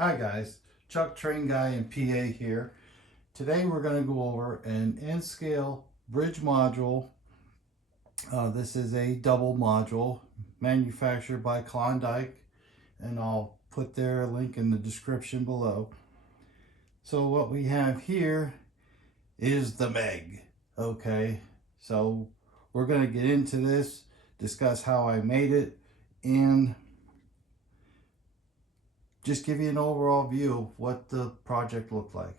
Hi guys, Chuck Train Guy in PA here. Today we're going to go over an N Scale bridge module. This is a double module manufactured by Klondike, and I'll put their link in the description below. So what we have here is the Meg. Okay, so we're going to get into this, discuss how I made it, and just give you an overall view of what the project looked like.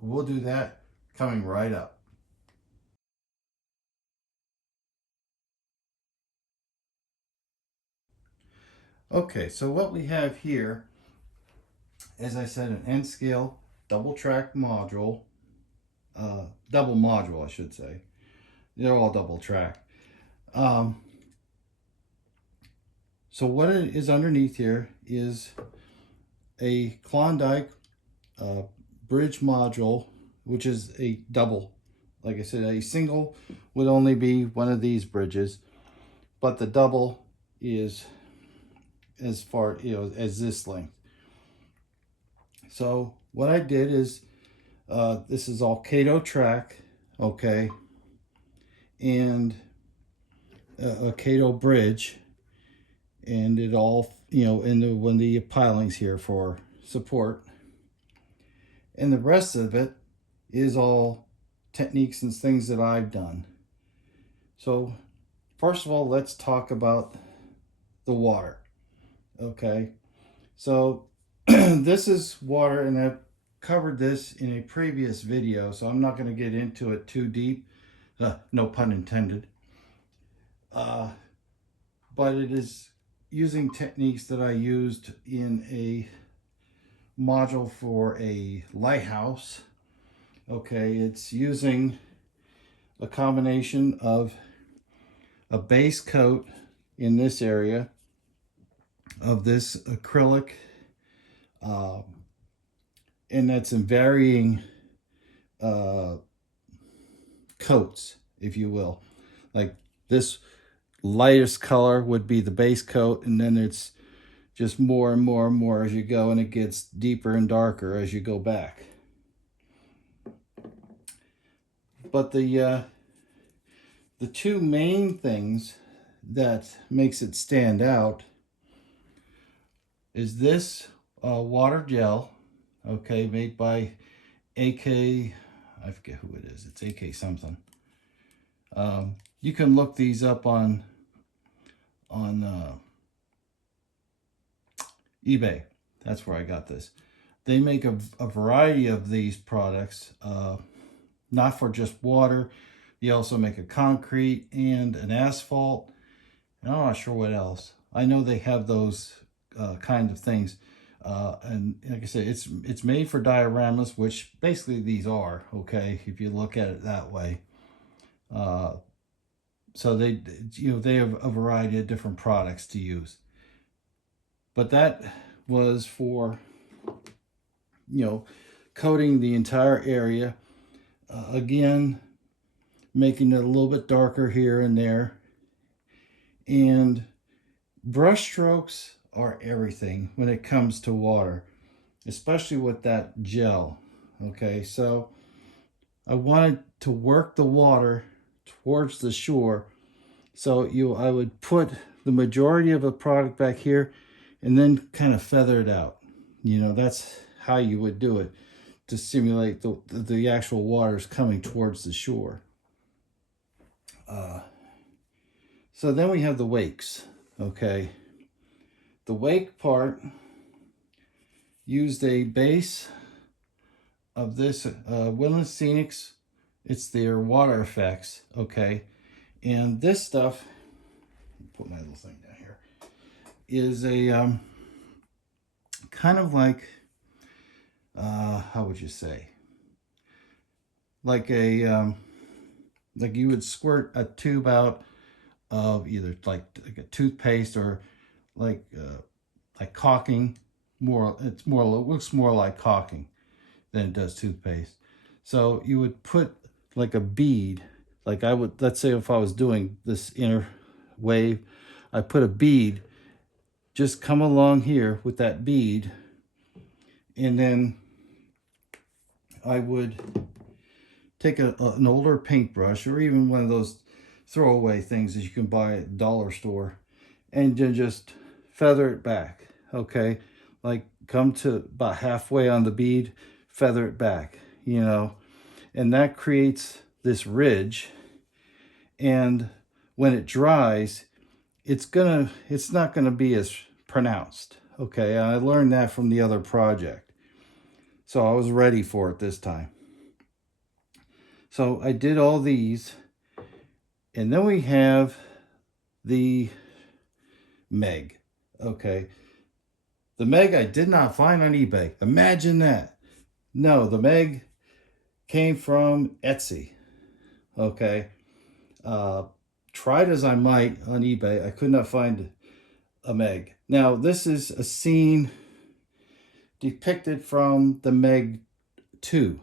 We'll do that coming right up. Okay, so what we have here, as I said, an N scale double track module, double module, I should say. They're all double track. So what it is underneath here is a Klondike bridge module, which is a double. Like I said, a single would only be one of these bridges, but the double is as far as this length. So what I did is this is all T-Trak, okay, and a Cato bridge, and it all in one of the pilings here for support, and the rest of it is all techniques and things that I've done. So first of all, let's talk about the water. Okay, so this is water, and I've covered this in a previous video, so I'm not going to get into it too deep, no pun intended, but it is using techniques that I used in a module for a lighthouse. Okay, it's using a combination of a base coat in this area of this acrylic, and that's in varying coats, if you will. Like this lightest color would be the base coat, and then it's just more and more and more as you go, and it gets deeper and darker as you go back. But the two main things that makes it stand out is this water gel, okay, made by AK, I forget who it is, it's AK something. You can look these up on eBay. That's where I got this. They make a variety of these products, not for just water. They also make a concrete and an asphalt, and I'm not sure what else. I know they have those kind of things, and like I said, it's made for dioramas, which basically these are, okay, if you look at it that way. So they have a variety of different products to use, but that was for coating the entire area, again making it a little bit darker here and there. And brush strokes are everything when it comes to water, especially with that gel. Okay, so I wanted to work the water towards the shore, so I would put the majority of the product back here and then kind of feather it out. That's how you would do it to simulate the actual waters coming towards the shore. So then we have the wakes. Okay, the wake part used a base of this Woodland Scenics. It's their water effects. Okay, and this stuff, put my little thing down here, is a kind of like how would you say, like a like you would squirt a tube out of either like a toothpaste or like caulking. It looks more like caulking than it does toothpaste. So you would put like a bead, like let's say if I was doing this inner wave, I put a bead, just come along here with that bead, And then I would take an older paintbrush, or even one of those throwaway things that you can buy at the dollar store, and then just feather it back. Okay, like come to about halfway on the bead, feather it back, you know, and that creates this ridge. And when it dries, it's not gonna be as pronounced. Okay, and I learned that from the other project, so I was ready for it this time. So I did all these, and then we have the Meg. Okay, the Meg I did not find on eBay. Imagine that. No, the Meg came from Etsy. Okay, tried as I might on eBay, I could not find a Meg. Now this is a scene depicted from the Meg 2.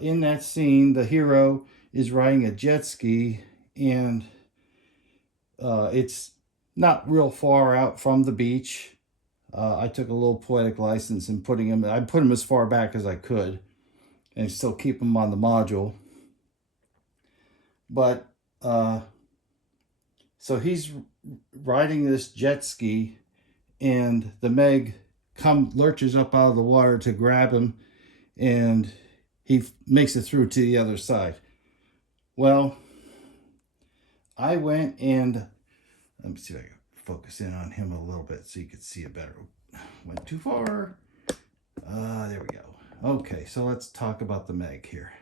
In that scene, the hero is riding a jet ski, and it's not real far out from the beach. I took a little poetic license in putting him, I put him as far back as I could and still keep him on the module. But so he's riding this jet ski, and the Meg lurches up out of the water to grab him, and he makes it through to the other side. Well, I went and, let me see if I can focus in on him a little bit so you can see it better. Went too far. There we go. Okay, so let's talk about the Meg here.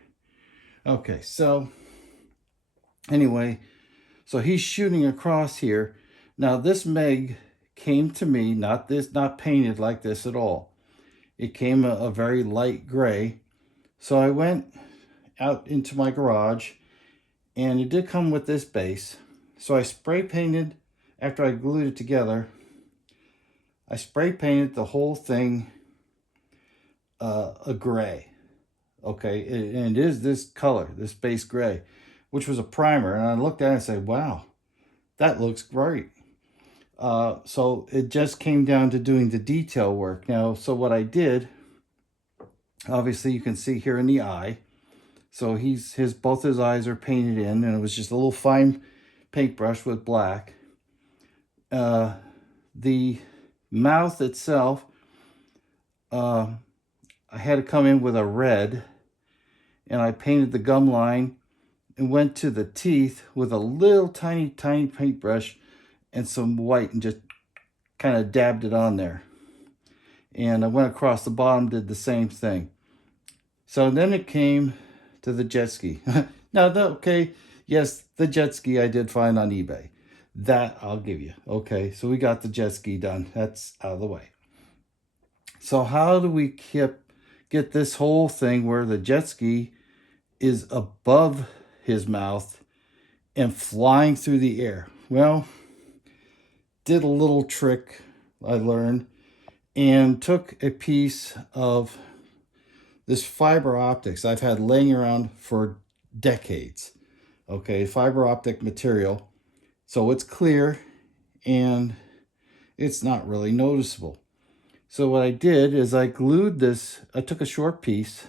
Okay, so anyway, so he's shooting across here. Now this Meg came to me, not painted like this at all. It came a very light gray. So I went out into my garage, and it did come with this base. So I spray painted, after I glued it together, I spray painted the whole thing a gray. Okay, and it is this color, this base gray, which was a primer. And I looked at it and said, wow, that looks great. So it just came down to doing the detail work. Now, so what I did, obviously you can see here in the eye. So both his eyes are painted in, and it was just a little fine paintbrush with black. The mouth itself, I had to come in with a red, and I painted the gum line and went to the teeth with a little tiny paintbrush and some white, and just kind of dabbed it on there. And I went across the bottom, did the same thing. So then it came to the jet ski. Now, okay, yes, the jet ski I did find on eBay. That I'll give you. Okay, so we got the jet ski done. That's out of the way. So how do we get this whole thing where the jet ski is above his mouth and flying through the air? Well, did a little trick I learned, and took a piece of this fiber optics I've had laying around for decades. Okay, fiber optic material. So it's clear and it's not really noticeable. So what I did is I glued this, I took a short piece,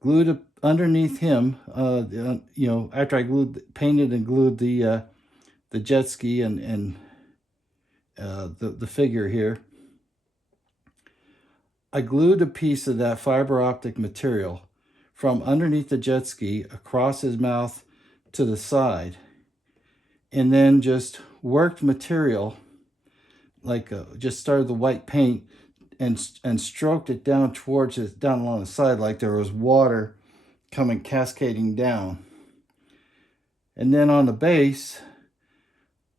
glued it underneath him, after I painted and glued the jet ski and the figure here. I glued a piece of that fiber optic material from underneath the jet ski across his mouth to the side, and then just worked material, like just started the white paint and stroked it down towards it, down along the side, like there was water coming cascading down. And then on the base,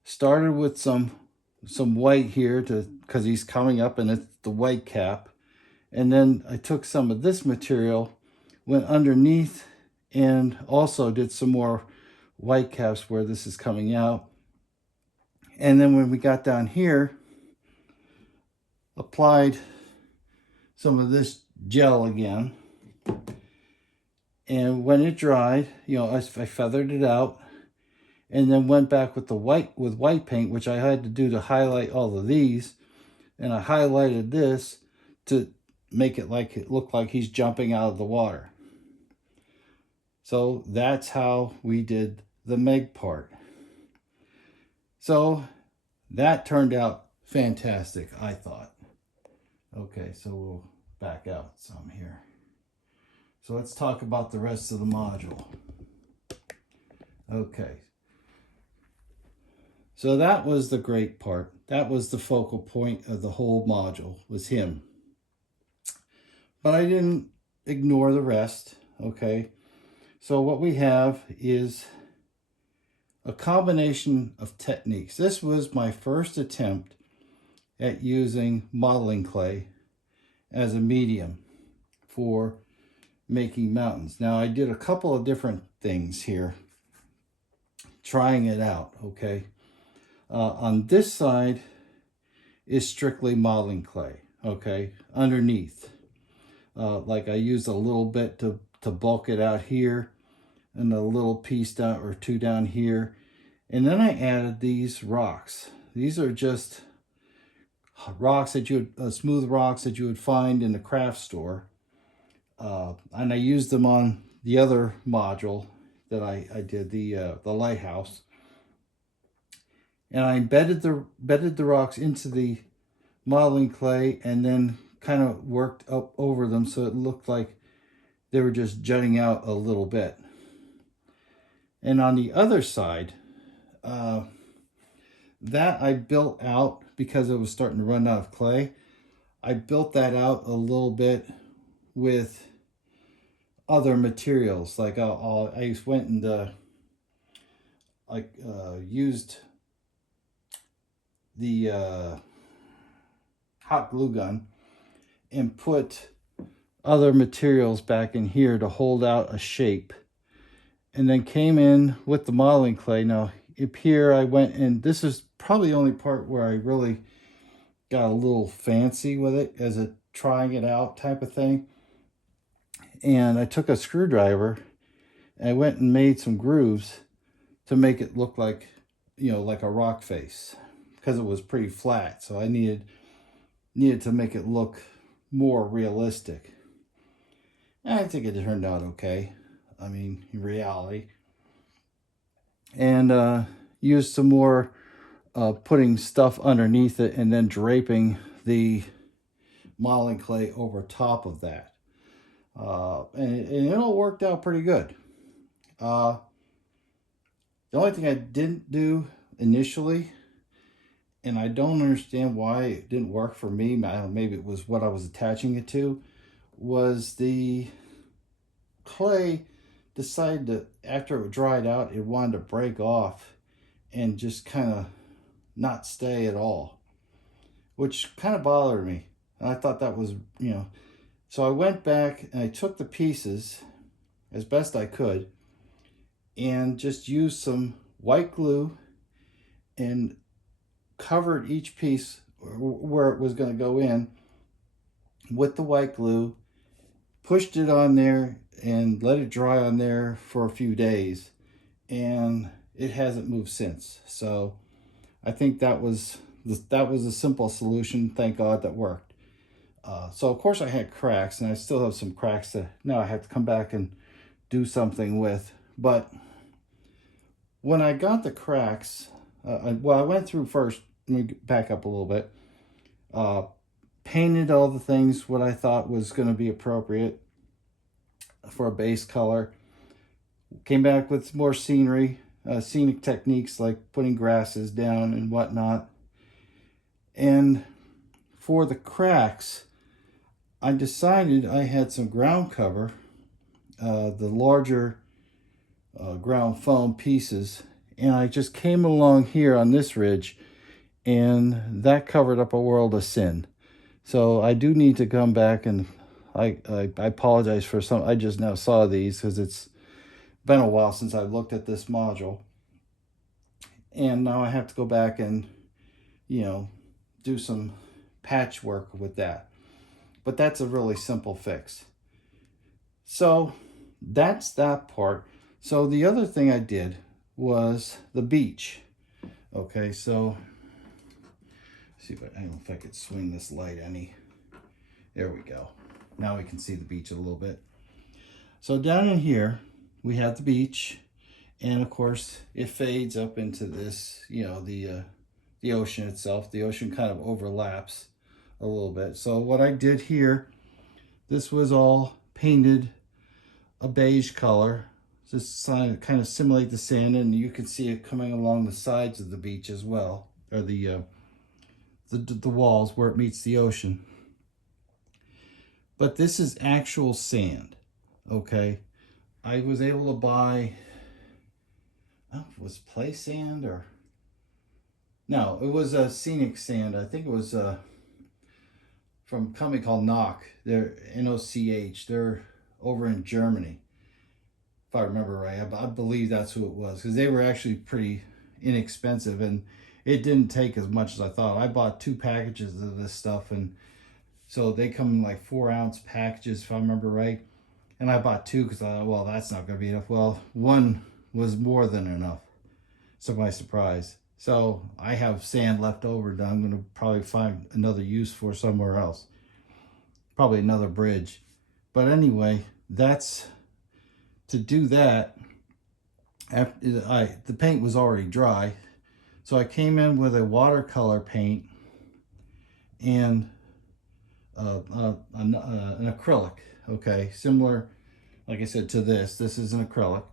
started with some white here because he's coming up, and it's the white cap. And then I took some of this material, went underneath, and also did some more white caps where this is coming out. And then when we got down here, applied some of this gel again. And when it dried, I feathered it out, and then went back with white paint, which I had to do to highlight all of these. And I highlighted this to make it look like he's jumping out of the water. So that's how we did the Meg part. So that turned out fantastic, I thought. Okay, so we'll back out some here. So let's talk about the rest of the module. Okay. So that was the great part. That was the focal point of the whole module, was him. But I didn't ignore the rest, okay? So what we have is a combination of techniques. This was my first attempt at using modeling clay as a medium for making mountains. Now I did a couple of different things here, trying it out, okay? On this side is strictly modeling clay, okay? Underneath, like I used a little bit to bulk it out here, and a little piece down or two down here, and then I added these rocks. These are just rocks that you would, smooth rocks that you would find in the craft store, and I used them on the other module that I did, the lighthouse. And I bedded the rocks into the modeling clay and then kind of worked up over them so it looked like they were just jutting out a little bit. And on the other side, that I built out because it was starting to run out of clay. I built that out a little bit with other materials. Like I went and used the hot glue gun and put other materials back in here to hold out a shape, and then came in with the modeling clay. Now up here I went, and this is probably the only part where I really got a little fancy with it as a trying it out type of thing. And I took a screwdriver and I went and made some grooves to make it look like, you know, like a rock face, because it was pretty flat. So I needed to make it look more realistic. And I think it turned out okay. I mean, in reality. And used some more putting stuff underneath it and then draping the modeling clay over top of that. And it all worked out pretty good. The only thing I didn't do initially, and I don't understand why it didn't work for me, maybe it was what I was attaching it to, was the clay decided to, after it dried out, it wanted to break off and just kind of not stay at all, which kind of bothered me. And I thought that was, you know, so I went back and I took the pieces as best I could and just used some white glue and covered each piece where it was going to go in with the white glue, pushed it on there and let it dry on there for a few days, and it hasn't moved since. So I think that was a simple solution. Thank God that worked. So of course I had cracks, and I still have some cracks that now I have to come back and do something with. But when I got the cracks, I went through first. Let me back up a little bit. Painted all the things what I thought was going to be appropriate for a base color. Came back with more scenery, scenic techniques like putting grasses down and whatnot. And for the cracks, I decided I had some ground cover, the larger ground foam pieces, and I just came along here on this ridge, and that covered up a world of sin. So I do need to come back, and I apologize for some. I just now saw these because it's been a while since I looked at this module, and now I have to go back and, you know, do some patchwork with that. But that's a really simple fix. So that's that part. So the other thing I did was the beach. Okay, so see if I don't know if I could swing this light any. There we go. Now we can see the beach a little bit. So down in here, we have the beach. And of course, it fades up into this, you know, the ocean itself. The ocean kind of overlaps a little bit. So what I did here, this was all painted a beige color, just to kind of simulate the sand, and you can see it coming along the sides of the beach as well, or the walls where it meets the ocean. But this is actual sand, okay? I was able to buy, oh, it was play sand or, no, it was a scenic sand. I think it was from a company called Nock. They're N-O-C-H. They're over in Germany, if I remember right. I believe that's who it was, because they were actually pretty inexpensive, and it didn't take as much as I thought. I bought 2 packages of this stuff, and so they come in like 4-ounce packages, if I remember right. And I bought 2 because I thought, well, that's not going to be enough. Well, 1 was more than enough, so my surprise. So I have sand left over that I'm going to probably find another use for somewhere else. Probably another bridge. But anyway, that's to do that. After the paint was already dry, so I came in with a watercolor paint and an acrylic. Okay, similar, like I said, to this. This is an acrylic.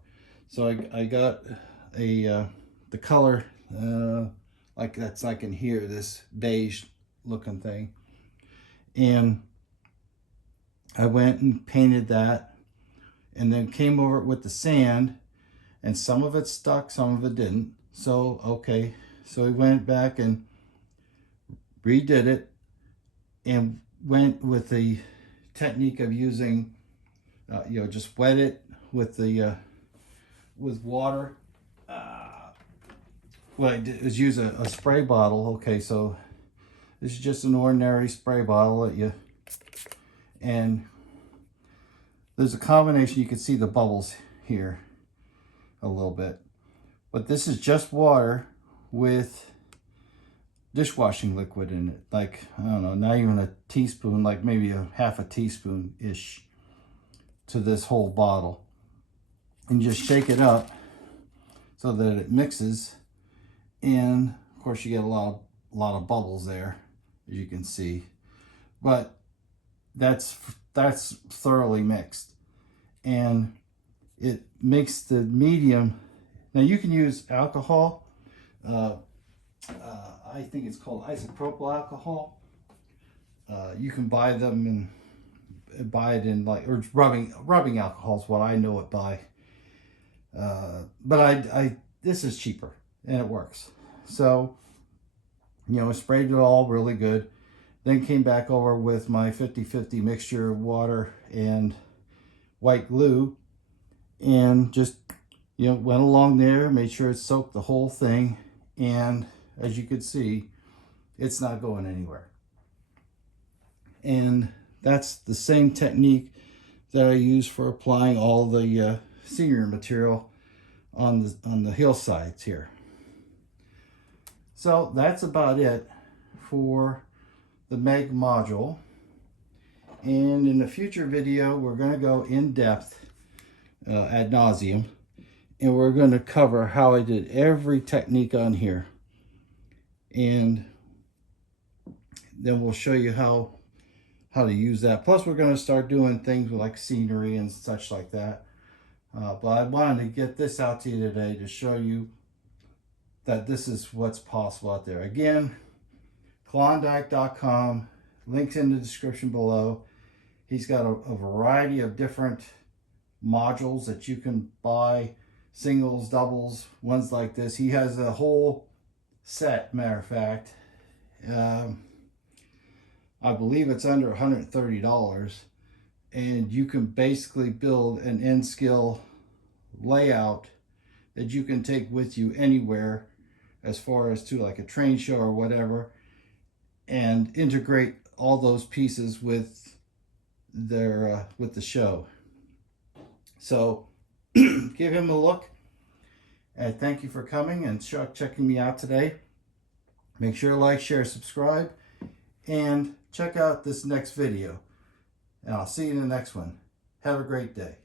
So I got a the color like that's like in here, this beige looking thing, and I went and painted that, and then came over it with the sand, and some of it stuck, some of it didn't. So okay, so we went back and redid it, and went with the technique of using you know, just wet it with the with water. What I did is use a spray bottle. Okay, so this is just an ordinary spray bottle that you, and there's a combination. You can see the bubbles here a little bit, but this is just water with dishwashing liquid in it, like, I don't know, not even a teaspoon, like maybe a half a teaspoon ish to this whole bottle, and just shake it up so that it mixes. And of course you get a lot of bubbles there, as you can see, but that's thoroughly mixed, and it makes the medium. Now you can use alcohol. I think it's called isopropyl alcohol. You can buy them and buy it in, like, or rubbing alcohol is what I know it by. But this is cheaper and it works. So, you know, I sprayed it all really good. Then came back over with my 50-50 mixture of water and white glue, and just, you know, went along there, made sure it soaked the whole thing, and as you can see, it's not going anywhere. And that's the same technique that I use for applying all the scenery material on the hillsides here. So that's about it for the Meg module. And in a future video, we're going to go in depth ad nauseum, and we're going to cover how I did every technique on here. And then we'll show you how to use that. Plus, we're going to start doing things with like scenery and such like that. But I wanted to get this out to you today to show you that this is what's possible out there. Again, Klondike.com, links in the description below. He's got a variety of different modules that you can buy, singles, doubles, ones like this. He has a whole set, matter of fact. I believe it's under $130, and you can basically build an N Scale layout that you can take with you anywhere, as far as to like a train show or whatever, and integrate all those pieces with their with the show. So give him a look, and thank you for coming and checking me out today. Make sure to like, share, subscribe, and check out this next video. And I'll see you in the next one. Have a great day.